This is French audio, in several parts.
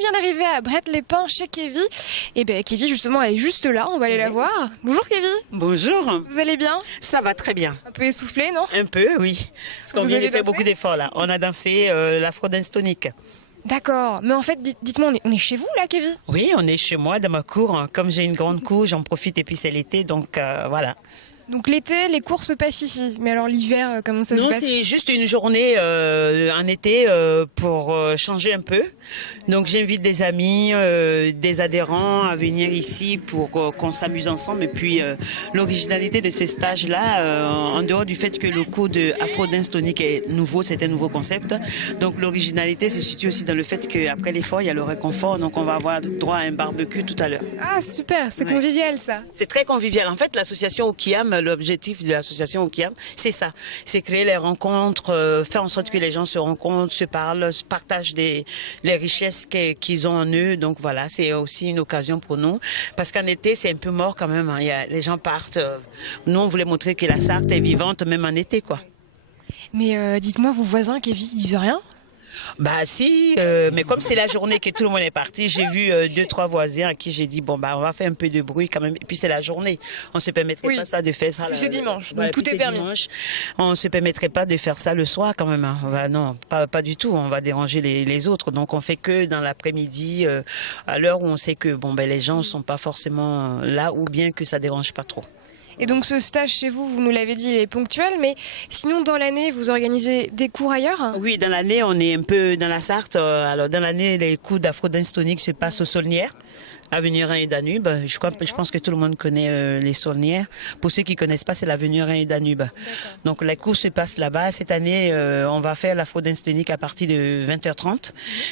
bien d'arriver à Bret-les-Pins chez Kevin. Et bien Kevin justement elle est juste là, on va aller la voir. Bonjour Kevin. Bonjour. Vous allez bien? Ça va très bien. Un peu essoufflé, non? Un peu, oui. Parce qu'on Vous vient de avez faire dansé beaucoup d'efforts là. On a dansé l'afro-dance tonique. D'accord, mais en fait dites-moi, on est chez vous là Kevin? Oui, on est chez moi dans ma cour. Comme j'ai une grande cour, j'en profite et puis c'est l'été, donc voilà. Donc l'été, les cours se passent ici. Mais alors l'hiver, comment ça se Non, passe? c'est juste une journée en été pour changer un peu. Donc j'invite des amis, des adhérents à venir ici pour qu'on s'amuse ensemble. Et puis l'originalité de ce stage-là, en dehors du fait que le cours de Afro Dance Tonique est nouveau, c'est un nouveau concept. Donc l'originalité se situe aussi dans le fait qu'après l'effort, il y a le réconfort. Donc on va avoir droit à un barbecue tout à l'heure. Ah super, c'est Ouais. convivial ça. C'est très convivial. En fait, l'association Okiam, l'objectif de l'association Okiam, c'est ça. C'est créer les rencontres, faire en sorte que les gens se rencontrent, se parlent, se partagent les richesses qu'ils ont en eux. Donc voilà, c'est aussi une occasion pour nous. Parce qu'en été, c'est un peu mort quand même. Hein. Les gens partent. Nous, on voulait montrer que la Sarthe est vivante même en été, quoi. Mais dites-moi, vos voisins Kevin, ils disent rien? Bah si, mais comme c'est la journée que tout le monde est parti, j'ai vu deux, trois voisins à qui j'ai dit bon bah on va faire un peu de bruit quand même. Et puis c'est la journée, on se permettrait Oui. pas ça de faire ça. Puis c'est dimanche, donc Ouais, tout puis est c'est permis. dimanche. On se permettrait pas de faire ça le soir quand même. Hein. Bah, non, pas du tout. On va déranger les autres. Donc on fait que dans l'après-midi, à l'heure où on sait que bon ben les gens sont pas forcément là ou bien que ça dérange pas trop. Et donc ce stage chez vous, vous nous l'avez dit, il est ponctuel, mais sinon dans l'année, vous organisez des cours ailleurs? Oui, dans l'année, on est un peu dans la Sarthe. Alors, dans l'année, les cours d'Afro-Dance Tonique se passent aux Saulnières, avenue Rhin et Danube. Je pense que tout le monde connaît les Saulnières. Pour ceux qui connaissent pas, c'est l'avenue Rhin et Danube. Donc, les cours se passent là-bas. Cette année, on va faire l'Afro-Dance Tonique à partir de 20h30.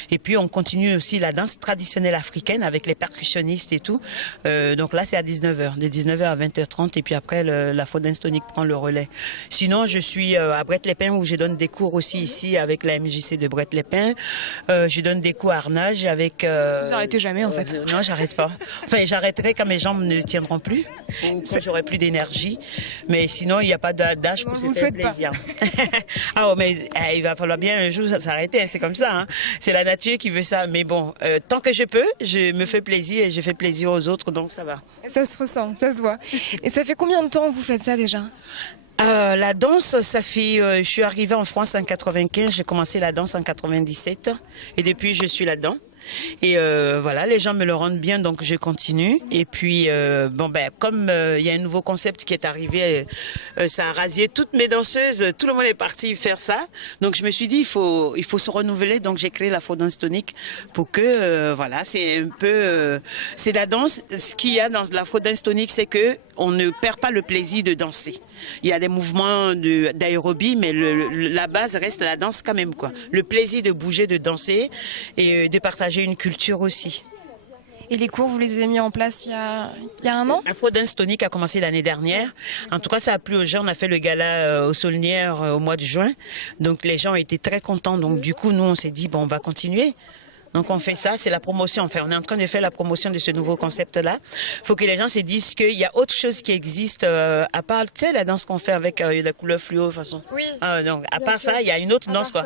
Et puis, on continue aussi la danse traditionnelle africaine avec les percussionnistes et tout. Donc là, c'est à 19h, de 19h à 20h30. Et puis après, l'Afro-Dance Tonique prend le relais. Sinon, je suis à Bret-les-Pins où je donne des cours aussi ici avec la MJC de Bret-les-Pins. Je donne des cours à Arnage avec... Vous arrêtez jamais en fait. Non, j'arrête pas. Enfin, j'arrêterai quand mes jambes ne tiendront plus ou quand j'aurai plus d'énergie. Mais sinon, il n'y a pas d'âge pour On se vous faire souhaite pas. plaisir. Ah, mais il va falloir bien un jour s'arrêter. Hein, c'est comme ça. Hein. C'est la nature qui veut ça. Mais bon, tant que je peux, je me fais plaisir et je fais plaisir aux autres, donc ça va. Ça se ressent, ça se voit. Et ça fait combien de temps que vous faites ça déjà? La danse, ça fait. Je suis arrivée en France en 95. J'ai commencé la danse en 97 et depuis je suis là-dedans. Et voilà, les gens me le rendent bien, donc je continue. Et puis, bon ben, comme il y a un nouveau concept qui est arrivé, ça a rasié toutes mes danseuses. Tout le monde est parti faire ça. Donc je me suis dit, il faut se renouveler. Donc j'ai créé l'Afro Dance Tonique pour que, voilà, c'est un peu, c'est la danse. Ce qu'il y a dans l'Afro Dance Tonique, c'est que on ne perd pas le plaisir de danser. Il y a des mouvements d'aérobie, mais la base reste la danse quand même, quoi. Le plaisir de bouger, de danser et de partager une culture aussi. Et les cours, vous les avez mis en place il y a un an? Afro Dance Tonique a commencé l'année dernière. En tout cas, ça a plu aux gens. On a fait le gala aux Saulnières au mois de juin. Donc les gens étaient très contents. Donc du coup, nous, on s'est dit, bon, on va continuer. Donc on fait ça, c'est la promotion. Enfin, on est en train de faire la promotion de ce nouveau concept-là. Il faut que les gens se disent qu'il y a autre chose qui existe à part, tu sais, la danse qu'on fait avec la couleur fluo, de toute façon. Oui. Donc à part ça, il y a une autre danse, quoi.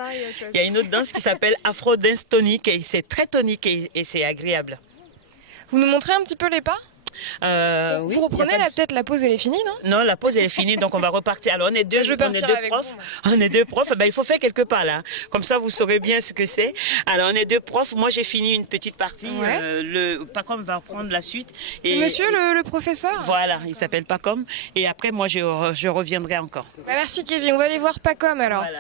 Il y a une autre danse qui s'appelle Afro Dance Tonique et c'est très tonique et c'est agréable. Vous nous montrez un petit peu les pas? Oui, Vous reprenez là, peut-être la pause elle est finie, non? Non, la pause elle est finie, donc on va repartir. Alors on est deux, Je on est partirai deux avec profs. vous. On est deux profs. Ben, il faut faire quelques pas là. Comme ça, vous saurez bien ce que c'est. Alors on est deux profs. Moi, j'ai fini une petite partie. Ouais. Le Pacom va reprendre la suite. C'est monsieur le professeur? Voilà, il s'appelle Pacom. Et après, moi, je reviendrai encore. Bah, merci Kevin, on va aller voir Pacom alors. Voilà.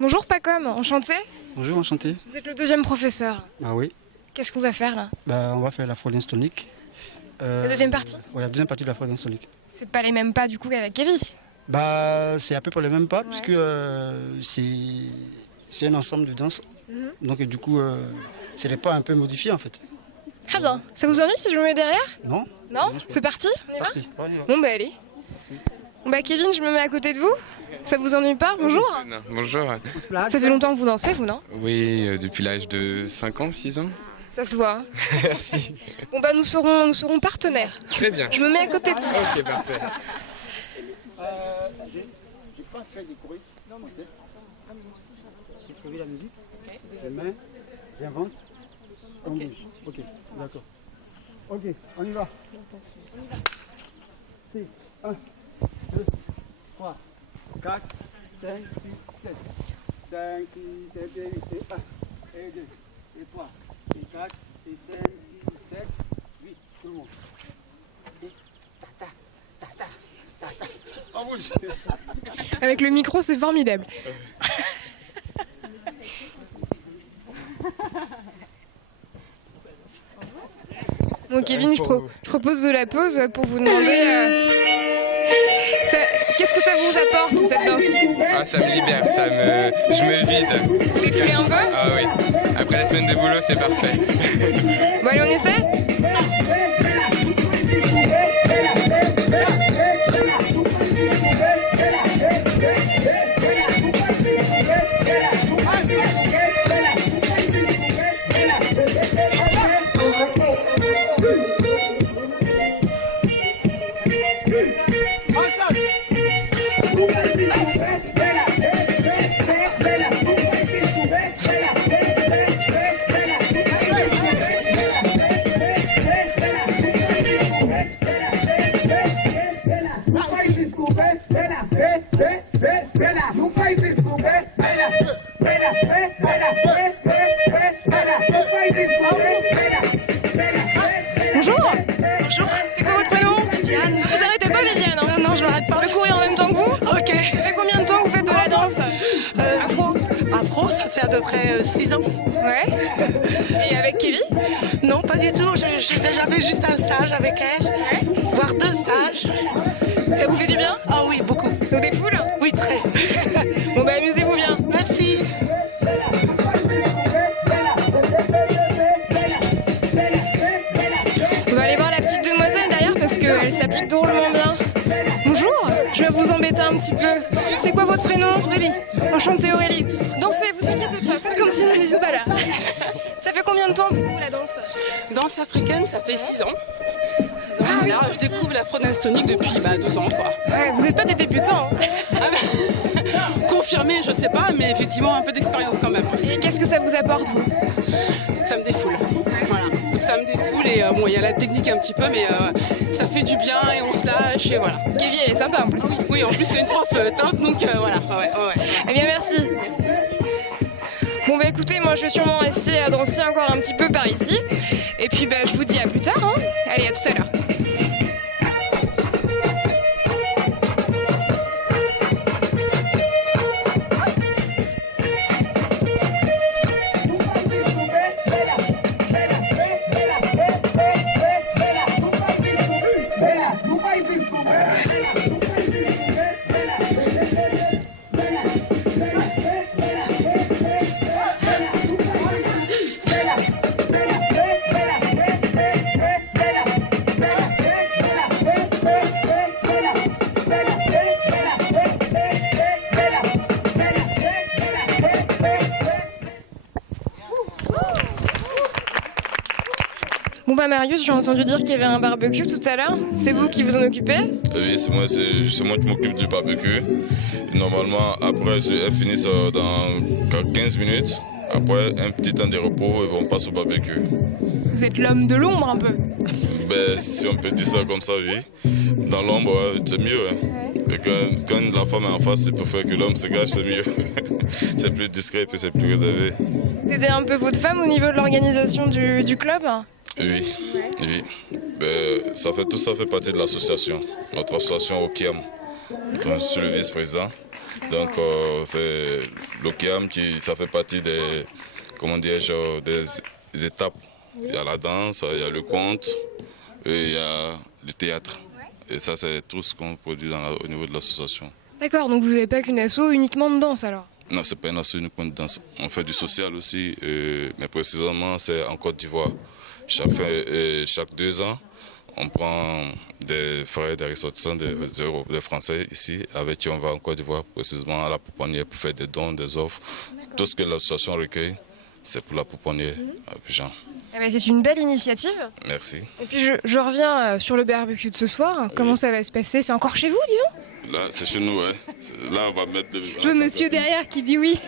Bonjour Pacom, enchanté. Bonjour, enchanté. Vous êtes le deuxième professeur. Ah oui, Qu'est-ce qu'on va faire là? on va faire la Afro Dance Tonique. La deuxième partie? Ouais, la deuxième partie de la Afro Dance Tonique. C'est pas les mêmes pas du coup qu'avec Kevin. C'est à peu près le même pas, puisque c'est un ensemble de danses. Donc du coup, c'est des pas un peu modifiés en fait. Très bien. Ça vous ennuie si je me mets derrière? Non? Non? C'est parti? On y va? Parti. On y va. Bon bah allez. Bon bah Kevin, je me mets à côté de vous. Ça vous ennuie pas? Bonjour. Non, bonjour. Ça fait longtemps que vous dansez, vous, non? Oui, depuis l'âge de 5 ans, 6 ans. Ça se voit. Hein. Bon bah nous serons partenaires. Très bien. Je me mets à côté de vous. Ok, parfait. J'ai pas fait des choristes. J'ai trouvé la musique. Je mets, j'invente. On bouge. Ok, d'accord. Ok, on y va. C'est 1, 2, 3, 4, 5, 6, 7. 5, 6, 7, et 8, et 1, et 2, et 3, et 4, et 5, 6, 7, 8. Tout le monde. Et ta, ta, ta, ta, ta, ta. On bouge. Avec le micro, c'est formidable. Bon, Kevin, je propose de la pause pour vous demander qu'est-ce que ça vous apporte cette danse? Ah, ça me libère, je me vide. Vous défoulez un peu? Ah oui, après la semaine de boulot, c'est parfait. Bon, allez, on essaie? Bonjour. Bonjour. C'est quoi votre prénom? Viviane. Vous arrêtez pas, Viviane, hein? Non, je m'arrête pas. Je vais courir en même temps que vous? Ok. Ça fait combien de temps que vous faites de la danse? Afro? Afro, ça fait à peu près 6 ans. Ouais. Et avec Kevin? Non, pas du tout. J'ai déjà fait juste un stage avec elle, voire 2 stages. Ça vous fait du bien? Ah oui, beaucoup. Au défoule? Oui, très. Bon bah amusez-vous bien. Merci. On va aller voir la petite demoiselle derrière parce qu'elle s'applique drôlement bien. Bonjour, je vais vous embêter un petit peu. C'est quoi votre prénom? Aurélie. Enchantée Aurélie. Dansez, vous inquiétez pas, faites comme si on n'était pas là. Ça fait combien de temps pour vous la danse? Danse africaine, ça fait 6 ans. 6 ans. Ah oui, Là, je découvre l'afro-dance-tonique depuis 2 ans, quoi. Ouais, vous n'êtes pas des débutants. Hein. Ah, mais... Confirmé, je sais pas, mais effectivement un peu d'expérience quand même. Et qu'est-ce que ça vous apporte, vous? Ça me défoule. Voilà. Ça me défoule et bon, il y a la technique un petit peu, mais ça fait du bien et on se lâche et voilà. Kevin, elle est sympa en plus. Oui, en plus c'est une prof top, donc voilà. Ouais. Eh bien, merci. Bon, bah écoutez, moi je vais sûrement rester à danser encore un petit peu par ici. Et puis, bah, je vous dis à plus tard. Hein. Allez, à tout à l'heure. Bon bah Marius, j'ai entendu dire qu'il y avait un barbecue tout à l'heure. C'est vous qui vous en occupez? Oui, c'est moi qui m'occupe du barbecue. Et normalement, après, elles finissent dans 15 minutes. Après, un petit temps de repos et on passe au barbecue. Vous êtes l'homme de l'ombre un peu. Ben, si on peut dire ça comme ça, oui. Dans l'ombre, ouais, c'est mieux. Hein. Ouais. Quand la femme est en face, c'est pour faire que l'homme se cache, c'est mieux. C'est plus discret et puis c'est plus réservé. Vous aidez un peu votre femme au niveau de l'organisation du club? Oui, oui. Ben, tout ça fait partie de l'association, notre association OKIAM. Je suis le vice-président. Donc, c'est l'OKIAM ça fait partie des étapes. Il y a la danse, il y a le conte, et il y a le théâtre. Et ça, c'est tout ce qu'on produit au niveau de l'association. D'accord, donc vous n'avez pas qu'une asso uniquement de danse alors? Non, c'est pas une asso uniquement de danse. On fait du social aussi, mais précisément, c'est en Côte d'Ivoire. Chaque 2 ans, on prend des frères, des ressortissants, des Français ici, avec qui on va en Côte d'Ivoire, précisément à la pouponnière, pour faire des dons, des offres. Tout ce que l'association recueille, c'est pour la pouponnière à Abidjan. Eh ben, c'est une belle initiative. Merci. Et puis je reviens sur le barbecue de ce soir. Comment ça va se passer? C'est encore chez vous, disons? Là, c'est chez nous, ouais. Là, on va mettre le... Je veux monsieur derrière qui dit oui.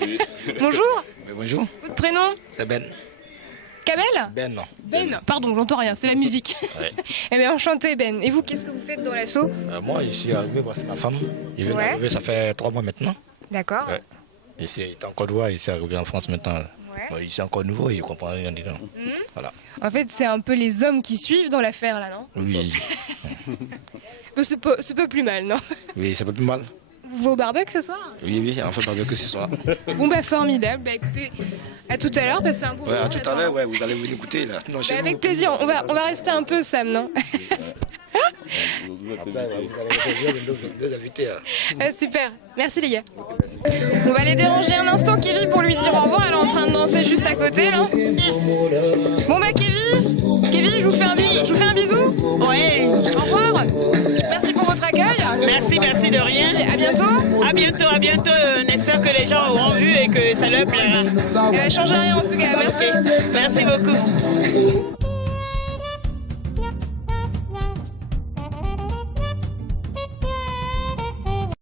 Bonjour. Mais bonjour, Votre prénom? c'est Ben. Kamel? Ben, non. Ben, pardon, j'entends rien, c'est la musique. Ouais. Eh bien, enchanté Ben. Et vous, qu'est-ce que vous faites dans l'assaut? Moi, je suis arrivé parce que ma femme, il vient Ouais. d'arriver, ça fait 3 mois maintenant. D'accord. Ouais. Il était en Côte d'Ivoire, il s'est arrivé en France maintenant. Ouais. Bon, il est encore nouveau, il comprend rien dedans. Voilà. En fait, c'est un peu les hommes qui suivent dans l'affaire, là, non? Oui, C'est pas plus mal, non? oui, ça peut plus mal. Vous vos au barbecue ce soir? Oui, oui, on fait barbecue ce soir. Bon, bah, formidable. Bah, écoutez, à tout à l'heure, passez un bon Ouais, moment. à tout à l'heure, ouais, vous allez venir écouter là. Non, chez Bah, vous. avec plaisir. On va rester un peu, Sam, non? Après, ouais, vous allez recevoir deux invités. Là. Super. Merci, les gars. On va les déranger un instant, Kevin, pour lui dire au revoir. Elle est en train de danser juste à côté, là. Bon, bah, Kevin, je vous fais un bisou. Je vous fais un bisou. Oui, Au revoir. Merci pour votre accueil. merci de rien. Et à bientôt. À bientôt. On espère que les gens auront vu et que ça leur plaira. Changez rien, en tout cas. Merci. Merci beaucoup.